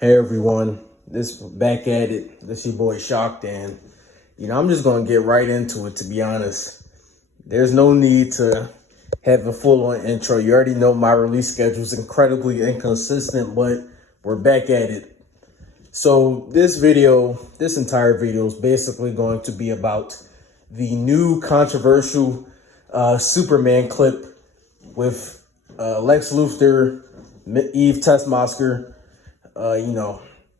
Hey everyone, this back at it. This your boy Shocked, and I'm just gonna get right into it. To be honest, there's no need to have a full-on intro. You already know my release schedule is incredibly inconsistent, but we're back at it. So this entire video is basically going to be about the new controversial Superman clip with Lex Luthor, Eve Tessmacher.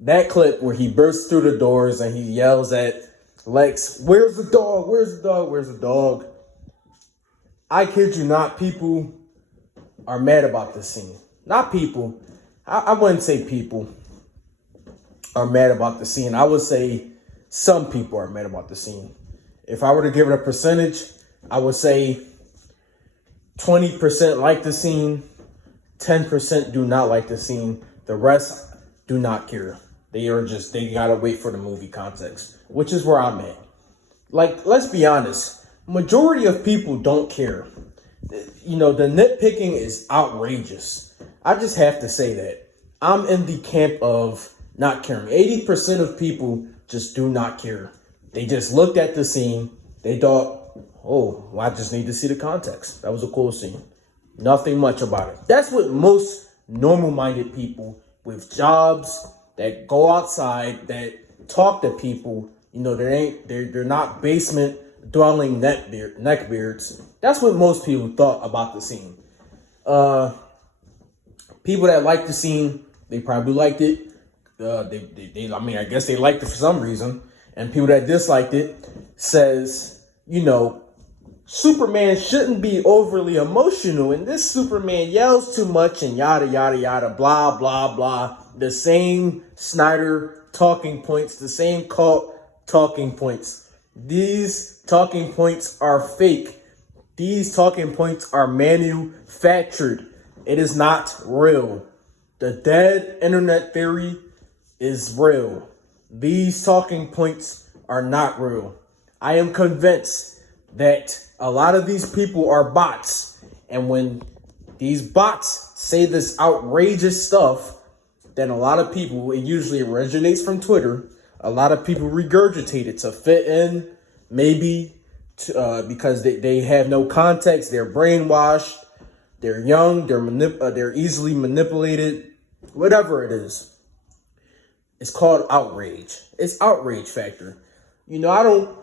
That clip where he bursts through the doors and he yells at Lex, "Where's the dog? Where's the dog? Where's the dog?" I kid you not, people are mad about this scene. Not people. I wouldn't say people are mad about the scene. I would say some people are mad about the scene. If I were to give it a percentage, I would say 20% like the scene, 10% do not like the scene. The rest do not care. They gotta wait for the movie context, which is where I'm at. Like, let's be honest, majority of people don't care. The nitpicking is outrageous. I just have to say that. I'm in the camp of not caring. 80% of people just do not care. They just looked at the scene. They thought, oh, well, I just need to see the context. That was a cool scene. Nothing much about it. That's what most normal-minded people with jobs that go outside, that talk to people, they're not basement dwelling neckbeards. That's what most people thought about the scene. People that liked the scene, they probably liked it. I guess they liked it for some reason. And people that disliked it says, Superman shouldn't be overly emotional, and this Superman yells too much and yada, yada, yada, blah, blah, blah. The same Snyder talking points, the same cult talking points. These talking points are fake. These talking points are manufactured. It is not real. The dead internet theory is real. These talking points are not real. I am convinced that a lot of these people are bots. And when these bots say this outrageous stuff, then a lot of people, it usually originates from Twitter. A lot of people regurgitate it to fit in, maybe because they have no context. They're brainwashed. They're young. They're easily manipulated. Whatever it is. It's called outrage. It's outrage factor.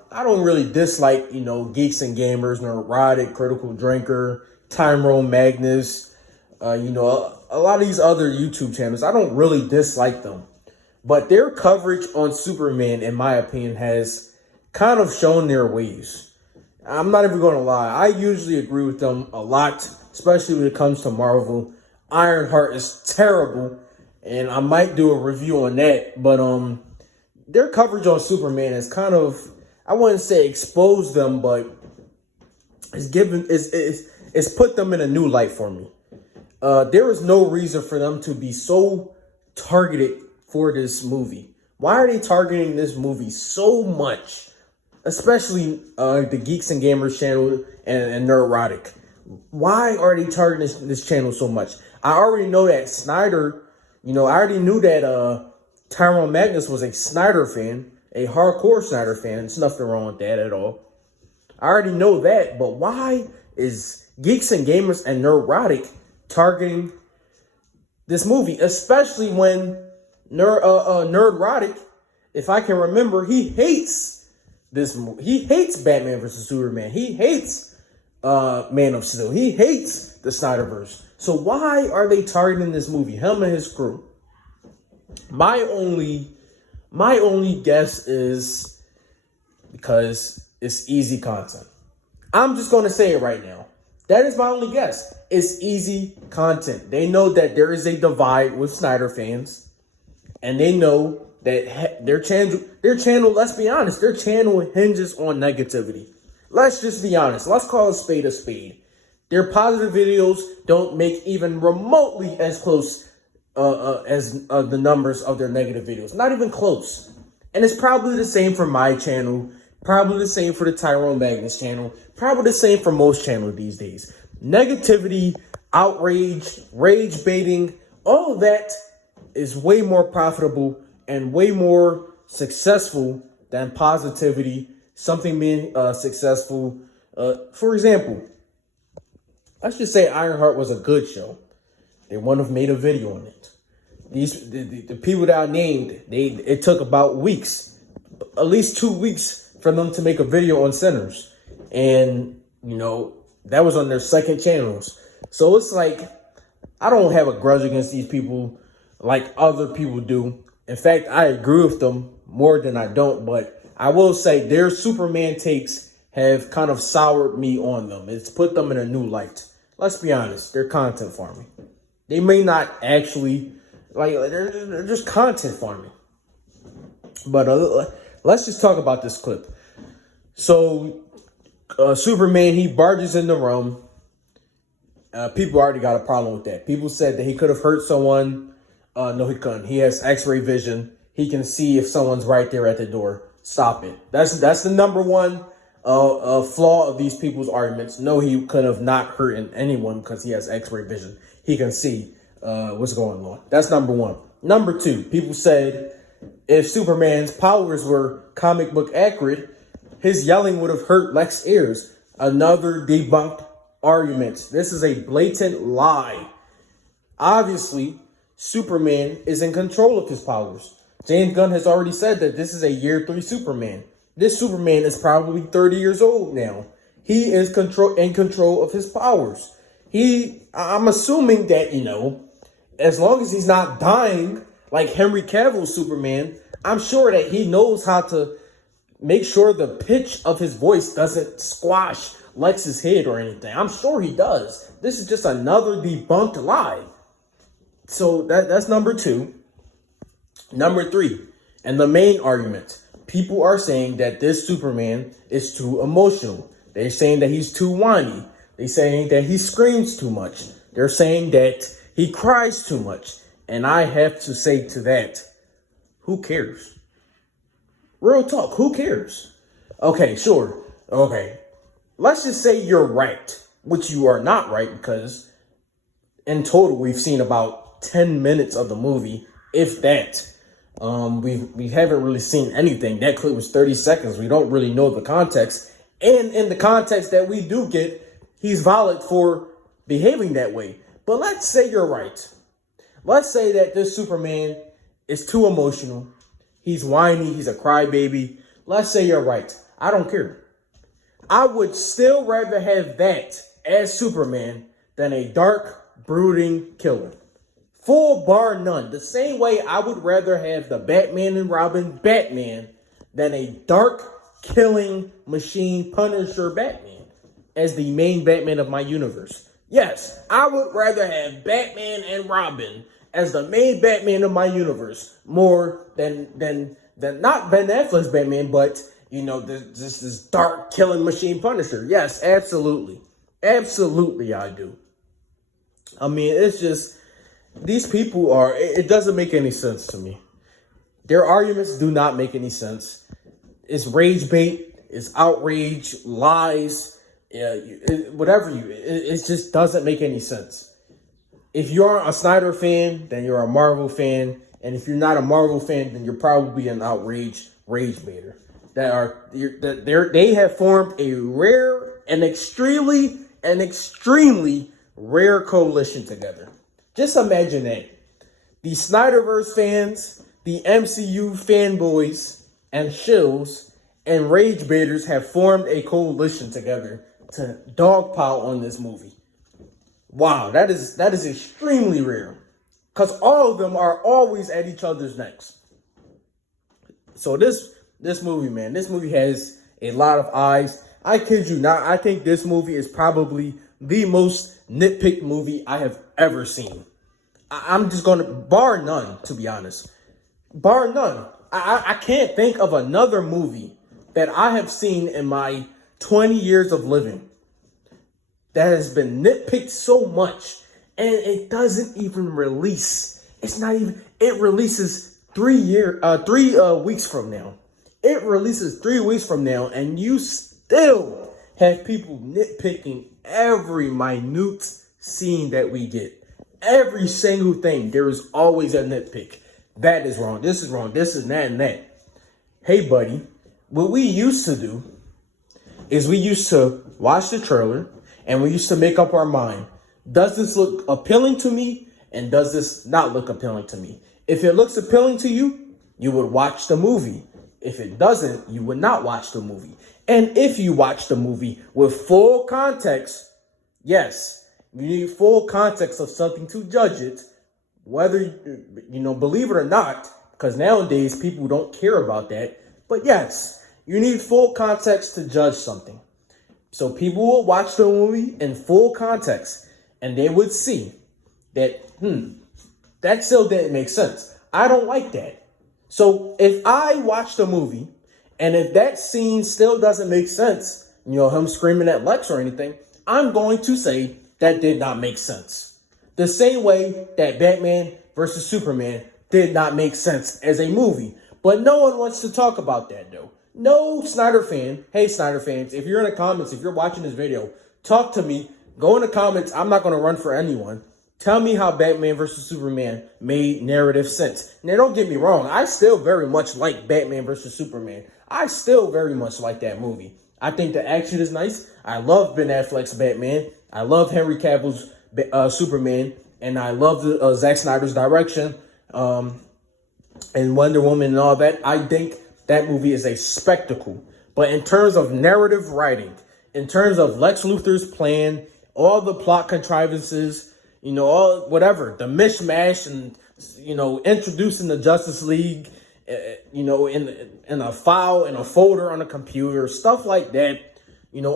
I don't really dislike, Geeks and Gamers, Neurotic, Critical Drinker, Tyrone Magnus, a lot of these other YouTube channels. I don't really dislike them. But their coverage on Superman, in my opinion, has kind of shown their ways. I'm not even going to lie. I usually agree with them a lot, especially when it comes to Marvel. Ironheart is terrible, and I might do a review on that. But their coverage on Superman has kind of, I wouldn't say exposed them, but it's put them in a new light for me. There is no reason for them to be so targeted for this movie. Why are they targeting this movie so much? Especially the Geeks and Gamers channel and Neurotic. Why are they targeting this channel so much? I already know that Snyder, I already knew that Tyrone Magnus was a Snyder fan, a hardcore Snyder fan. There's nothing wrong with that at all. I already know that, but why is Geeks and Gamers and Neurotic targeting this movie? Especially when Neurotic, if I can remember, he hates this movie. He hates Batman vs. Superman. He hates Man of Steel. He hates the Snyderverse. So why are they targeting this movie? Him and his crew. My only guess is because it's easy content. I'm just going to say it right now. That is my only guess. It's easy content. They know that there is a divide with Snyder fans, and they know that their channel, let's be honest, their channel hinges on negativity. Let's just be honest. Let's call a spade a spade. Their positive videos don't make even remotely as close as the numbers of their negative videos. Not even close. And it's probably the same for my channel. Probably the same for the Tyrone Magnus channel. Probably the same for most channels these days. Negativity, outrage, rage baiting, all of that is way more profitable and way more successful than positivity, something being successful. For example, let's just say Ironheart was a good show. They wouldn't have made a video on it. The people that I named, it took about weeks, at least 2 weeks for them to make a video on Sinners. And, that was on their second channels. So it's like, I don't have a grudge against these people like other people do. In fact, I agree with them more than I don't. But I will say their Superman takes have kind of soured me on them. It's put them in a new light. Let's be honest. They're content farming. They may not actually, they're just content farming. But let's just talk about this clip. So, Superman, he barges in the room. People already got a problem with that. People said that he could have hurt someone. No, he couldn't. He has X-ray vision. He can see if someone's right there at the door. Stop it. That's the number one flaw of these people's arguments. No, he could have not hurt anyone because he has X-ray vision. He can see what's going on. That's number one. Number two, people said if Superman's powers were comic book accurate, his yelling would have hurt Lex ears. Another debunked argument. This is a blatant lie. Obviously, Superman is in control of his powers. James Gunn has already said that this is a year 3 Superman. This Superman is probably 30 years old now. He is in control of his powers. I'm assuming that, as long as he's not dying like Henry Cavill's Superman, I'm sure that he knows how to make sure the pitch of his voice doesn't squash Lex's head or anything. I'm sure he does. This is just another debunked lie. So that's number two. Number three, and the main argument. People are saying that this Superman is too emotional. They're saying that he's too whiny. They're saying that he screams too much. They're saying that he cries too much. And I have to say to that, who cares? Real talk, who cares? Okay, sure. Okay. Let's just say you're right, which you are not right, because in total we've seen about 10 minutes of the movie, if that. We haven't really seen anything. That clip was 30 seconds. We don't really know the context. And in the context that we do get, he's valid for behaving that way. But let's say you're right. Let's say that this Superman is too emotional. He's whiny. He's a crybaby. Let's say you're right. I don't care. I would still rather have that as Superman than a dark, brooding killer. Full bar none. The same way I would rather have the Batman and Robin Batman than a dark, killing machine Punisher Batman as the main Batman of my universe. Yes, I would rather have Batman and Robin as the main Batman of my universe more than not Ben Affleck's Batman, but this dark killing machine Punisher. Yes, absolutely. Absolutely I do. I mean, it's just these people it doesn't make any sense to me. Their arguments do not make any sense. It's rage bait, it's outrage, lies, it just doesn't make any sense. If you're a Snyder fan, then you're a Marvel fan. And if you're not a Marvel fan, then you're probably an outrage rage baiter. They have formed a rare and extremely rare coalition together. Just imagine that. The Snyderverse fans, the MCU fanboys and shills and rage baiters have formed a coalition together to dogpile on this movie. Wow, that is extremely rare. Because all of them are always at each other's necks. So this movie, man, this movie has a lot of eyes. I kid you not. I think this movie is probably the most nitpicked movie I have ever seen. I'm just going to, bar none, to be honest. Bar none. I can't think of another movie that I have seen in my 20 years of living that has been nitpicked so much, and it doesn't even release. It releases 3 weeks from now. It releases 3 weeks from now, and you still have people nitpicking every minute scene that we get. Every single thing, there is always a nitpick. That is wrong. This is wrong. This is that and that. Hey, buddy, what we used to do is we used to watch the trailer and we used to make up our mind. Does this look appealing to me? And does this not look appealing to me? If it looks appealing to you, you would watch the movie. If it doesn't, you would not watch the movie. And if you watch the movie with full context, yes, you need full context of something to judge it, whether, believe it or not, because nowadays people don't care about that. But yes, you need full context to judge something. So people will watch the movie in full context and they would see that, that still didn't make sense. I don't like that. So if I watch the movie and if that scene still doesn't make sense, him screaming at Lex or anything, I'm going to say that did not make sense. The same way that Batman versus Superman did not make sense as a movie. But no one wants to talk about that though. No Snyder fan. Hey, Snyder fans, if you're in the comments, if you're watching this video, talk to me. Go in the comments. I'm not going to run for anyone. Tell me how Batman versus Superman made narrative sense. Now, don't get me wrong. I still very much like Batman versus Superman. I still very much like that movie. I think the action is nice. I love Ben Affleck's Batman. I love Henry Cavill's Superman. And I love the Zack Snyder's direction and Wonder Woman and all that. I think that movie is a spectacle. But in terms of narrative writing, in terms of Lex Luthor's plan, all the plot contrivances, all whatever, the mishmash and, introducing the Justice League, in a file, in a folder on a computer, stuff like that,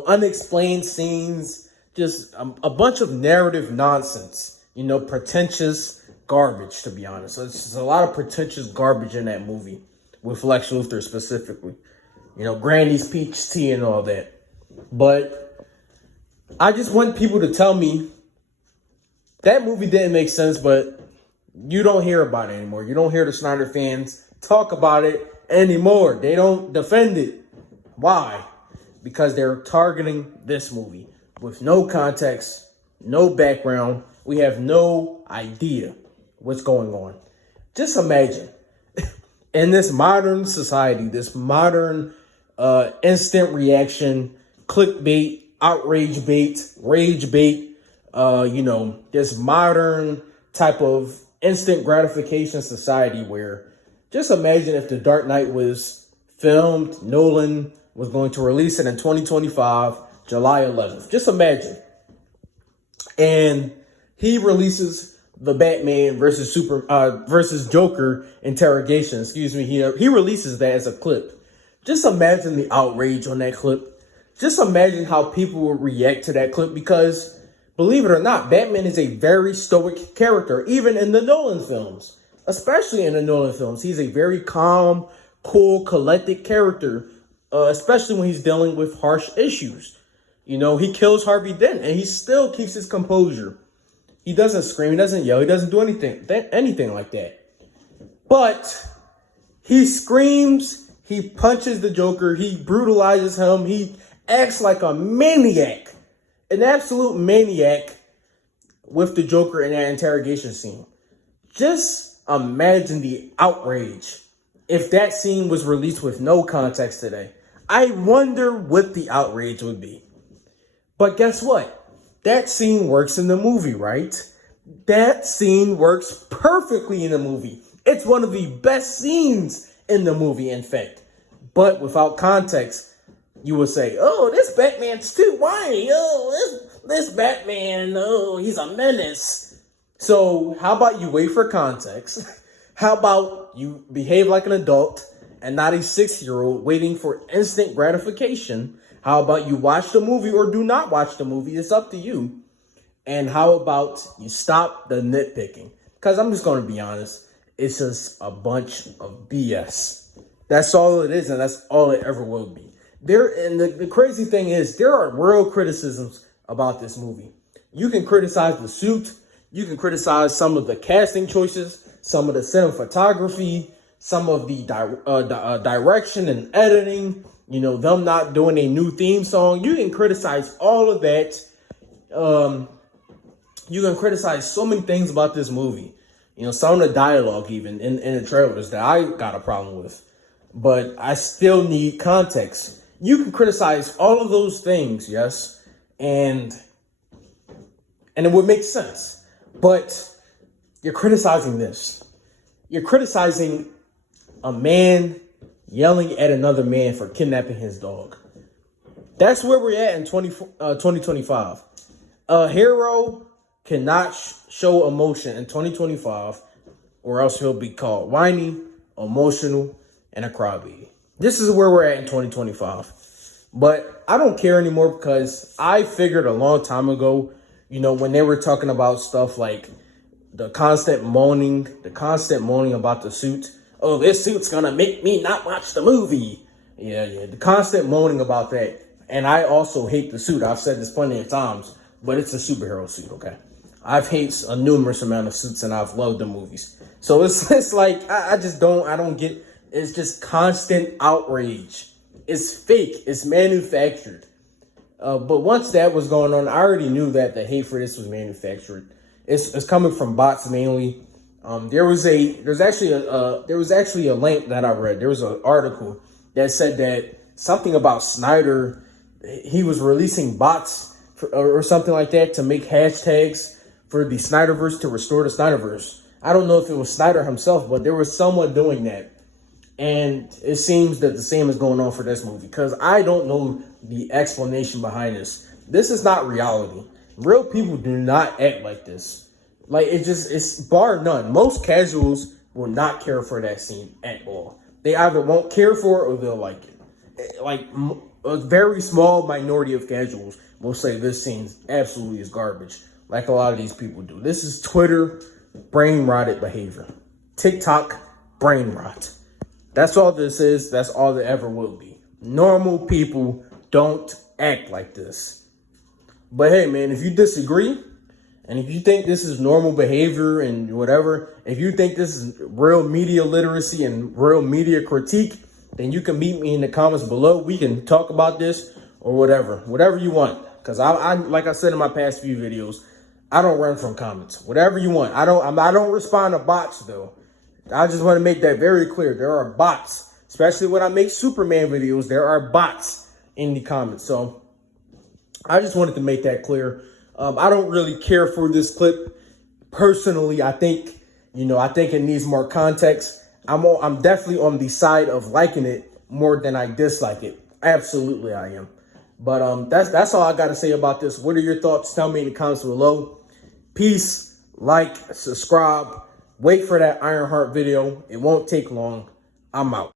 unexplained scenes, just a bunch of narrative nonsense, pretentious garbage, to be honest. So it's just a lot of pretentious garbage in that movie with Lex Luthor specifically, Granny's peach tea and all that. But I just want people to tell me that movie didn't make sense, but you don't hear about it anymore. You don't hear the Snyder fans talk about it anymore. They don't defend it. Why? Because they're targeting this movie with no context, no background. We have no idea what's going on. Just imagine in this modern society, this modern instant reaction, clickbait, outrage bait, rage bait, this modern type of instant gratification society where just imagine if The Dark Knight was filmed, Nolan was going to release it in 2025, July 11th. Just imagine. And he releases the Batman versus Joker interrogation. He releases that as a clip. Just imagine the outrage on that clip. Just imagine how people would react to that clip because, believe it or not, Batman is a very stoic character, even in the Nolan films. Especially in the Nolan films. He's a very calm, cool, collected character, especially when he's dealing with harsh issues. He kills Harvey Dent and he still keeps his composure. He doesn't scream, he doesn't yell, he doesn't do anything like that. But he screams, he punches the Joker, he brutalizes him, he acts like a maniac, an absolute maniac with the Joker in that interrogation scene. Just imagine the outrage if that scene was released with no context today. I wonder what the outrage would be. But guess what? That scene works in the movie, right? That scene works perfectly in the movie. It's one of the best scenes in the movie, in fact. But without context, you would say, oh, this Batman's too whiny. Oh, this Batman, oh, he's a menace. So how about you wait for context? How about you behave like an adult and not a 6-year-old waiting for instant gratification? How about you watch the movie or do not watch the movie? It's up to you. And how about you stop the nitpicking? Because I'm just going to be honest. It's just a bunch of BS. That's all it is, and that's all it ever will be. The crazy thing is, there are real criticisms about this movie. You can criticize the suit. You can criticize some of the casting choices, some of the cinematography, some of the direction and editing, them not doing a new theme song. You can criticize all of that. You can criticize so many things about this movie. You know, some of the dialogue even in the trailers that I got a problem with. But I still need context. You can criticize all of those things, yes, and it would make sense. But you're criticizing this. You're criticizing a man yelling at another man for kidnapping his dog. That's where we're at in 2025. A hero cannot show emotion in 2025, or else he'll be called whiny, emotional, and a crybaby. This is where we're at in 2025. But I don't care anymore because I figured a long time ago, you know, when they were talking about stuff like the constant moaning about the suit. Oh, this suit's gonna make me not watch the movie. Yeah, the constant moaning about that. And I also hate the suit. I've said this plenty of times, but it's a superhero suit, okay? I've hated a numerous amount of suits and I've loved the movies. So it's like, I don't get, it's just constant outrage. It's fake, it's manufactured. But once that was going on, I already knew that the hate for this was manufactured. It's coming from bots mainly. There was actually a link that I read. There was an article that said that something about Snyder, he was releasing bots or something like that to make hashtags for the Snyderverse, to restore the Snyderverse. I don't know if it was Snyder himself, but there was someone doing that. And it seems that the same is going on for this movie because I don't know the explanation behind this. This is not reality. Real people do not act like this. Like, it's bar none. Most casuals will not care for that scene at all. They either won't care for it or they'll like it. Like, a very small minority of casuals will say this scene absolutely is garbage, like a lot of these people do. This is Twitter brain rotted behavior. TikTok brain rot. That's all this is. That's all it ever will be. Normal people don't act like this. But hey, man, if you disagree, and if you think this is normal behavior and whatever, if you think this is real media literacy and real media critique, then you can meet me in the comments below. We can talk about this or whatever you want. Because I like I said in my past few videos, I don't run from comments. Whatever you want. I don't respond to bots though. I just want to make that very clear. There are bots, especially when I make Superman videos. There are bots in the comments. So I just wanted to make that clear. I don't really care for this clip personally. I think it needs more context. I'm definitely on the side of liking it more than I dislike it. Absolutely, I am. But that's all I got to say about this. What are your thoughts? Tell me in the comments below. Peace, like, subscribe. Wait for that Ironheart video. It won't take long. I'm out.